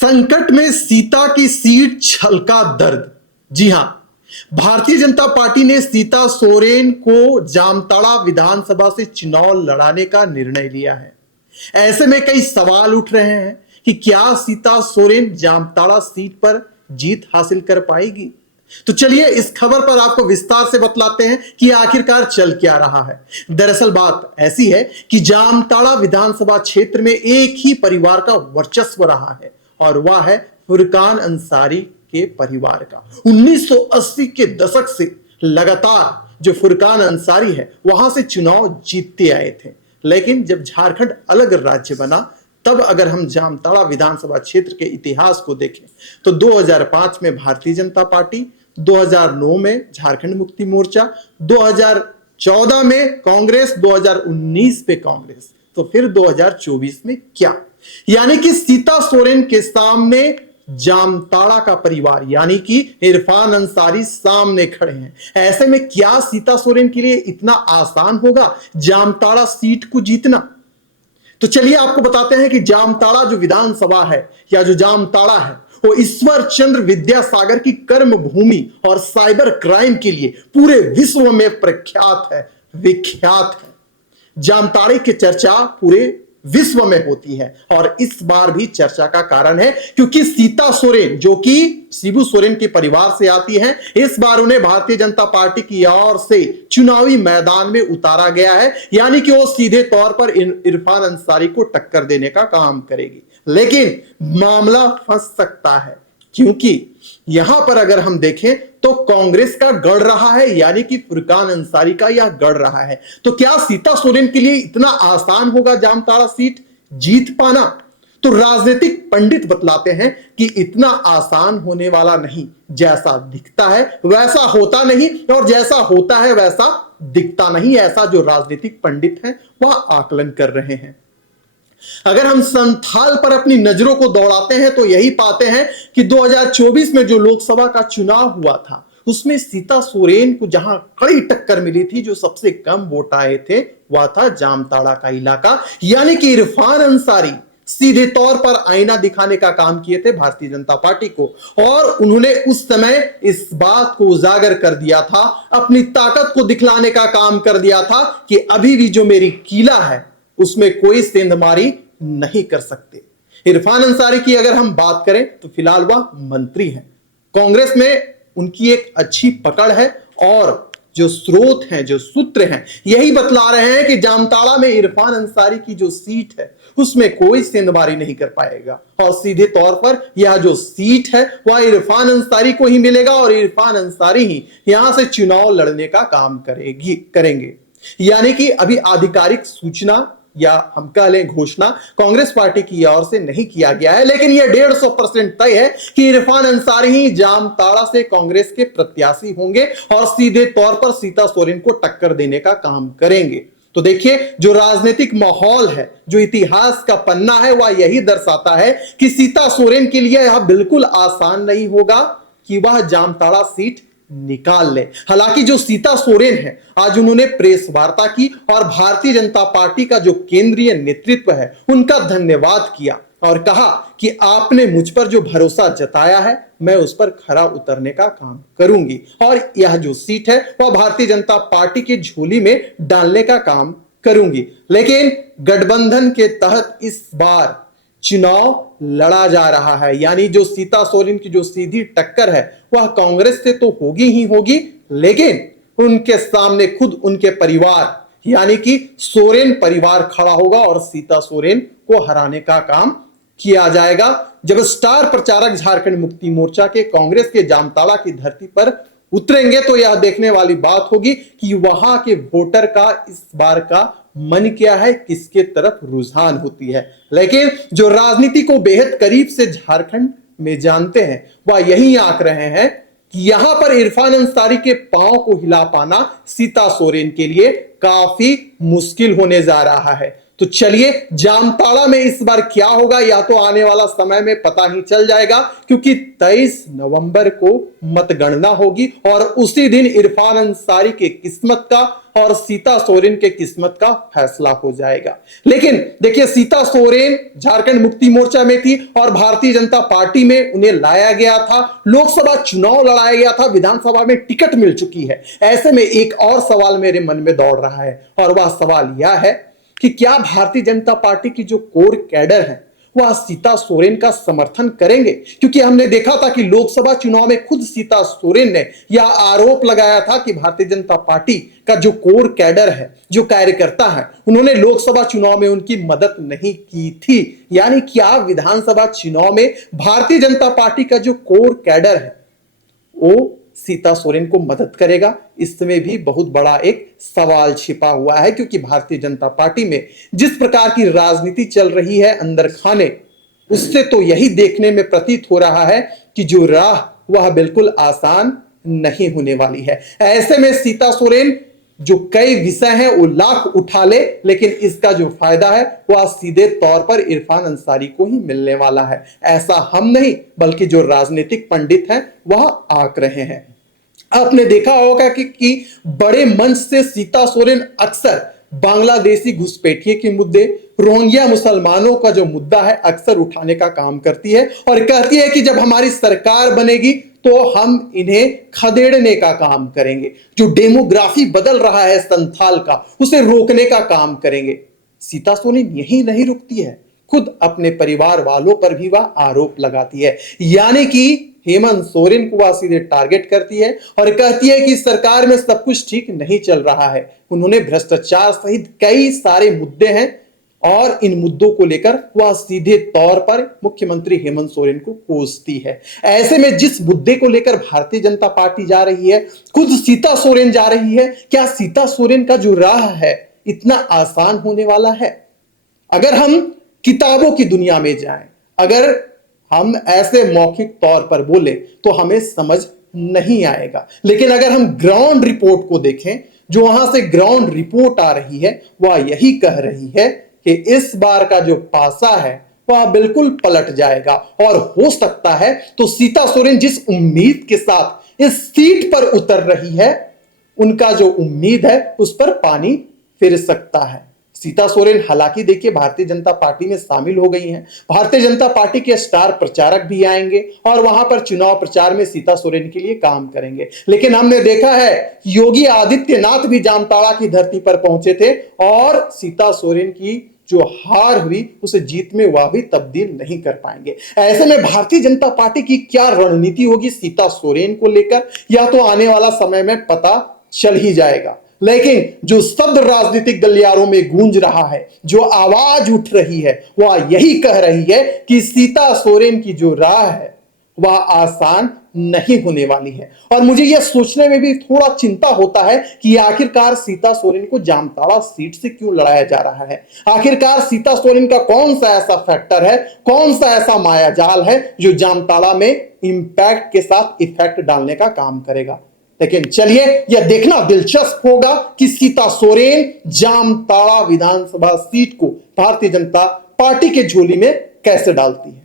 संकट में सीता की सीट छलका दर्द। जी हां, भारतीय जनता पार्टी ने सीता सोरेन को जामताड़ा विधानसभा से चुनाव लड़ाने का निर्णय लिया है। ऐसे में कई सवाल उठ रहे हैं कि क्या सीता सोरेन जामताड़ा सीट पर जीत हासिल कर पाएगी। तो चलिए इस खबर पर आपको विस्तार से बतलाते हैं कि आखिरकार चल क्या रहा है। दरअसल बात ऐसी है कि जामताड़ा विधानसभा क्षेत्र में एक ही परिवार का वर्चस्व रहा है और वह है फुरकान अंसारी के परिवार का। 1980 के दशक से लगातार जो फुरकान अंसारी है वहां से चुनाव जीतते आए थे, लेकिन जब झारखंड अलग राज्य बना तब अगर हम जामताड़ा विधानसभा क्षेत्र के इतिहास को देखें तो 2005 में भारतीय जनता पार्टी, 2009 में झारखंड मुक्ति मोर्चा, 2014 में कांग्रेस, 2019 पे कांग्रेस, तो फिर 2024 में क्या? यानी कि सीता सोरेन के सामने जामताड़ा का परिवार यानी कि इरफान अंसारी सामने खड़े हैं। ऐसे में क्या सीता सोरेन के लिए इतना आसान होगा जामताड़ा सीट को जीतना? तो चलिए आपको बताते हैं कि जामताड़ा जो विधानसभा है या जो जामताड़ा है वो ईश्वर चंद्र विद्यासागर की कर्म भूमि और साइबर क्राइम के लिए पूरे विश्व में प्रख्यात है, विख्यात है। जामताड़े की चर्चा पूरे विश्व में होती है और इस बार भी चर्चा का कारण है क्योंकि सीता सोरेन जो कि शिबू सोरेन के परिवार से आती हैं, इस बार उन्हें भारतीय जनता पार्टी की ओर से चुनावी मैदान में उतारा गया है। यानी कि वो सीधे तौर पर इरफान अंसारी को टक्कर देने का काम करेगी, लेकिन मामला फंस सकता है क्योंकि यहां पर अगर हम देखें तो कांग्रेस का गढ़ रहा है, यानी कि फुरकान अंसारी का यह गढ़ रहा है। तो क्या सीता सोरेन के लिए इतना आसान होगा जामताड़ा सीट जीत पाना? तो राजनीतिक पंडित बतलाते हैं कि इतना आसान होने वाला नहीं। जैसा दिखता है वैसा होता नहीं और जैसा होता है वैसा दिखता नहीं, ऐसा जो राजनीतिक पंडित हैं वह आकलन कर रहे हैं। अगर हम संथाल पर अपनी नजरों को दौड़ाते हैं तो यही पाते हैं कि 2024 में जो लोकसभा का चुनाव हुआ था उसमें सीता सोरेन को जहां कड़ी टक्कर मिली थी, जो सबसे कम वोट आए थे वह था जामताड़ा का इलाका। यानी कि इरफान अंसारी सीधे तौर पर आईना दिखाने का काम किए थे भारतीय जनता पार्टी को और उन्होंने उस समय इस बात को उजागर कर दिया था, अपनी ताकत को दिखलाने का काम कर दिया था कि अभी भी जो मेरी किला है उसमें कोई सेंधमारी नहीं कर सकते। इरफान अंसारी की अगर हम बात करें तो फिलहाल वह मंत्री हैं, कांग्रेस में उनकी एक अच्छी पकड़ है और जो स्रोत हैं, जो सूत्र हैं, यही बतला रहे हैं कि जामताड़ा में इरफान अंसारी की जो सीट है उसमें कोई सेंधमारी नहीं कर पाएगा और सीधे तौर पर यह जो सीट है वह इरफान अंसारी को ही मिलेगा और इरफान अंसारी ही यहां से चुनाव लड़ने का काम करेंगे। यानी कि अभी आधिकारिक सूचना या हम कह लें घोषणा कांग्रेस पार्टी की ओर से नहीं किया गया है, लेकिन यह 150% तय है कि इरफान अंसारी ही जामताड़ा से कांग्रेस के प्रत्याशी होंगे और सीधे तौर पर सीता सोरेन को टक्कर देने का काम करेंगे। तो देखिए जो राजनीतिक माहौल है, जो इतिहास का पन्ना है, वह यही दर्शाता है कि सीता सोरेन के लिए यह बिल्कुल आसान नहीं होगा कि वह जामताड़ा सीट निकाल ले। हालांकि जो सीता सोरेन है आज उन्होंने प्रेस वार्ता की और भारतीय जनता पार्टी का जो केंद्रीय नेतृत्व है उनका धन्यवाद किया और कहा कि आपने मुझ पर जो भरोसा जताया है मैं उस पर खरा उतरने का काम करूंगी और यह जो सीट है वह भारतीय जनता पार्टी की झोली में डालने का काम करूंगी। लेकिन गठबंधन के तहत इस बार चुनाव लड़ा जा रहा है, यानी जो सीता सोरेन की जो सीधी टक्कर है वह कांग्रेस से तो होगी ही होगी, लेकिन उनके सामने खुद उनके परिवार यानी कि सोरेन परिवार खड़ा होगा और सीता सोरेन को हराने का काम किया जाएगा। जब स्टार प्रचारक झारखंड मुक्ति मोर्चा के कांग्रेस के जामताड़ा की धरती पर उतरेंगे तो यह देखने वाली बात होगी कि वहां के वोटर का इस बार का मन क्या है, किसके तरफ रुझान होती है। लेकिन जो राजनीति को बेहद करीब से झारखंड में जानते हैं वह यही आंक रहे हैं कि यहां पर इरफान अंसारी के पांव को हिला पाना सीता सोरेन के लिए काफी मुश्किल होने जा रहा है। तो चलिए जामताड़ा में इस बार क्या होगा या तो आने वाला समय में पता ही चल जाएगा, क्योंकि 23 नवंबर को मतगणना होगी और उसी दिन इरफान अंसारी के किस्मत का और सीता सोरेन के किस्मत का फैसला हो जाएगा। लेकिन देखिए, सीता सोरेन झारखंड मुक्ति मोर्चा में थी और भारतीय जनता पार्टी में उन्हें लाया गया था, लोकसभा चुनाव लड़ाया गया था, विधानसभा में टिकट मिल चुकी है। ऐसे में एक और सवाल मेरे मन में दौड़ रहा है और वह सवाल यह है कि क्या भारतीय जनता पार्टी की जो कोर कैडर है वह सीता सोरेन का समर्थन करेंगे? क्योंकि हमने देखा था कि लोकसभा चुनाव में खुद सीता सोरेन ने यह आरोप लगाया था कि भारतीय जनता पार्टी का जो कोर कैडर है, जो कार्यकर्ता है, उन्होंने लोकसभा चुनाव में उनकी मदद नहीं की थी। यानी क्या विधानसभा चुनाव में भारतीय जनता पार्टी का जो कोर कैडर है वो सीता सोरेन को मदद करेगा? इसमें भी बहुत बड़ा एक सवाल छिपा हुआ है, क्योंकि भारतीय जनता पार्टी में जिस प्रकार की राजनीति चल रही है अंदर खाने, उससे तो यही देखने में प्रतीत हो रहा है कि जो राह वह बिल्कुल आसान नहीं होने वाली है। ऐसे में सीता सोरेन जो कई विषय हैं वो लाख उठा ले, लेकिन इसका जो फायदा है वह सीधे तौर पर इरफान अंसारी को ही मिलने वाला है। ऐसा हम नहीं बल्कि जो राजनीतिक पंडित हैं वह आंक रहे हैं। आपने देखा होगा कि बड़े मंच से सीता सोरेन अक्सर बांग्लादेशी घुसपैठिए के मुद्दे, रोहिंग्या मुसलमानों का जो मुद्दा है अक्सर उठाने का काम करती है और कहती है कि जब हमारी सरकार बनेगी तो हम इन्हें खदेड़ने का काम करेंगे, जो डेमोग्राफी बदल रहा है संथाल का उसे रोकने का काम करेंगे। सीता सोरेन यही नहीं रुकती है, खुद अपने परिवार वालों पर भी वह आरोप लगाती है। यानी कि हेमंत सोरेन को वह सीधे टारगेट करती है और कहती है कि सरकार में सब कुछ ठीक नहीं चल रहा है। उन्होंने भ्रष्टाचार सहित कई सारे मुद्दे हैं और इन मुद्दों को लेकर वह सीधे तौर पर मुख्यमंत्री हेमंत सोरेन को कोसती है। ऐसे में जिस मुद्दे को लेकर भारतीय जनता पार्टी जा रही है, खुद सीता सोरेन जा रही है, क्या सीता सोरेन का जो राह है इतना आसान होने वाला है? अगर हम किताबों की दुनिया में जाएं, अगर हम ऐसे मौखिक तौर पर बोले तो हमें समझ नहीं आएगा, लेकिन अगर हम ग्राउंड रिपोर्ट को देखें, जो वहां से ग्राउंड रिपोर्ट आ रही है वह यही कह रही है कि इस बार का जो पासा है वह बिल्कुल पलट जाएगा और हो सकता है तो सीता सोरेन जिस उम्मीद के साथ इस सीट पर उतर रही है, उनका जो उम्मीद है उस पर पानी फिर सकता है। सीता सोरेन हालांकि देखिए भारतीय जनता पार्टी में शामिल हो गई हैं, भारतीय जनता पार्टी के स्टार प्रचारक भी आएंगे और वहां पर चुनाव प्रचार में सीता सोरेन के लिए काम करेंगे। लेकिन हमने देखा है योगी आदित्यनाथ भी जामताड़ा की धरती पर पहुंचे थे और सीता सोरेन की जो हार हुई उसे जीत में वह भी तब्दील नहीं कर पाएंगे। ऐसे में भारतीय जनता पार्टी की क्या रणनीति होगी सीता सोरेन को लेकर, यह तो आने वाला समय में पता चल ही जाएगा। लेकिन जो शब्द राजनीतिक गलियारों में गूंज रहा है, जो आवाज उठ रही है, वह यही कह रही है कि सीता सोरेन की जो राह है वह आसान नहीं होने वाली है। और मुझे यह सोचने में भी थोड़ा चिंता होता है कि आखिरकार सीता सोरेन को जामताड़ा सीट से क्यों लड़ाया जा रहा है। आखिरकार सीता सोरेन का कौन सा ऐसा फैक्टर है, कौन सा ऐसा मायाजाल है जो जामताड़ा में इंपैक्ट के साथ इफेक्ट डालने का काम करेगा। लेकिन चलिए यह देखना दिलचस्प होगा कि सीता सोरेन जामताड़ा विधानसभा सीट को भारतीय जनता पार्टी के झोली में कैसे डालती है।